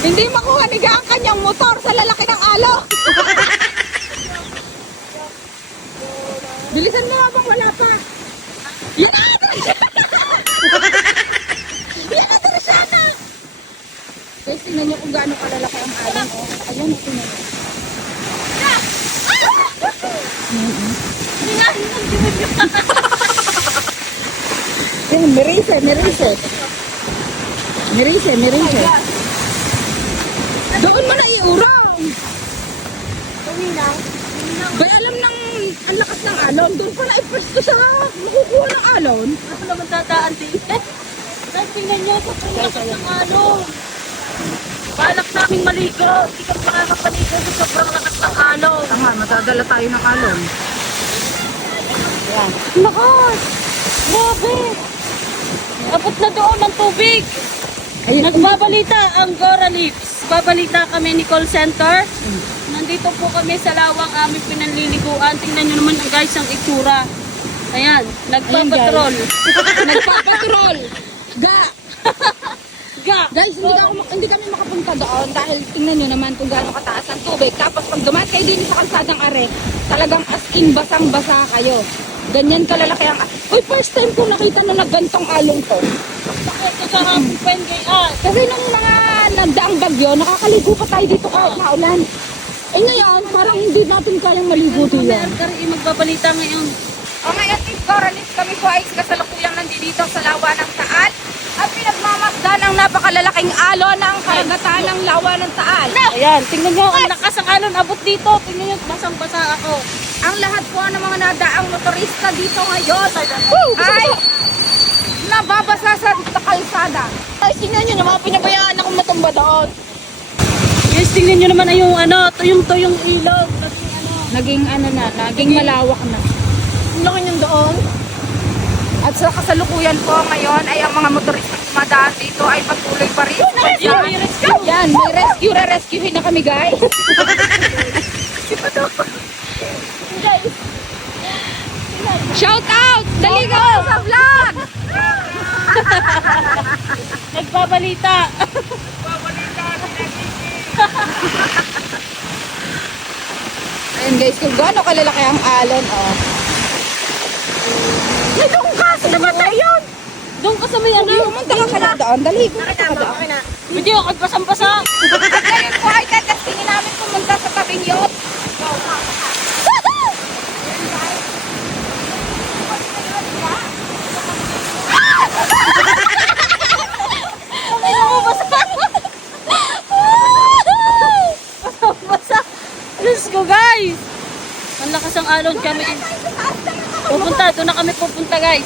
Hindi makuha ni Ga ang kanyang motor sa lalaki ng alo. Bilisan mo habang wala pa. Yan na! Yan na, Teresiana! Guys, tingnan nyo kung gaano kalalaki ang alon. Oh. Ayan, tingnan nyo. Yan, Merise. Doon mo na iurang. Bay, alam ng ang lakas ng alon. Doon ko na i-press ko sa makukuha ng alon. Ako naman tataan din. Dahil tingnan nyo, sa lakas ng alon. Balak naming maligo. Hindi ka makakapaligo sa sobrang lakas ng alon. Tama, matadala tayo ng alon. Yan. Lakas! Grabe! Abot na doon ang tubig. Ayun. Nagbabalita ang Gora Lips. Babalita kami ni call center. Nandito po kami sa lawang aming pinanliliguan. Tingnan nyo naman guys ang itsura. Ayan, nagpapatrol. Nagpapatrol. Ga! Ga! Guys, hindi kami makapunta doon dahil tingnan nyo naman kung gaano kataas ang tubig. Tapos pag dumaan kayo din sa kalsadang are, talagang as in basang-basa kayo. Ganyan kalalaki ang... Uy, first time ko nakita na naggantong alon to. Bakit ito sa hapon gayaan? Kasi nung mga nagdaang bagyo, nakakaligo pa tayo dito kahit maulan. Eh ngayon, parang hindi natin kayang maligo dito. Meron ka rin magbabalita ngayon. O ngayon, Team Coralis, kami po ay kasalukuyang nandito sa lawa ng Taal. At pinagmamasdan ang napakalalaking alon ng karagatan ng lawa ng Taal. Ayan, tingnan nyo, ang lakas ng alon abot dito. Tingnan nyo, basang-basa ako. Ang lahat po ng mga nadaang motorista dito ngayon ay nababasa sa kalsada. Ay, tingnan nyo, mga pinabayaan akong matumba doon. Guys, tingnan nyo naman yung tuyong ilog. Naging malawak na. Ang laki nyo doon. At sa kasalukuyan po ngayon ay ang mga motorista dumadaan dito ay patuloy pa rin. Yan, may rescue na kami guys. Shout out! Daligo sa vlog! Nagbabalita. Ayun guys, kung gaano kalalaki ang alon, oh. Nagong ka! Namatay yun! Doon ka sa may ano. Pumunta ka na doon. Dali, pumunta ka doon. Hindi ako agpasang-pasa. At ngayon po ay tatestingin namin pumunta sa tabing yun. Basa. Diyos ko guys. Ang lakas ng alon kami. Pupunta, doon na kami pupunta guys.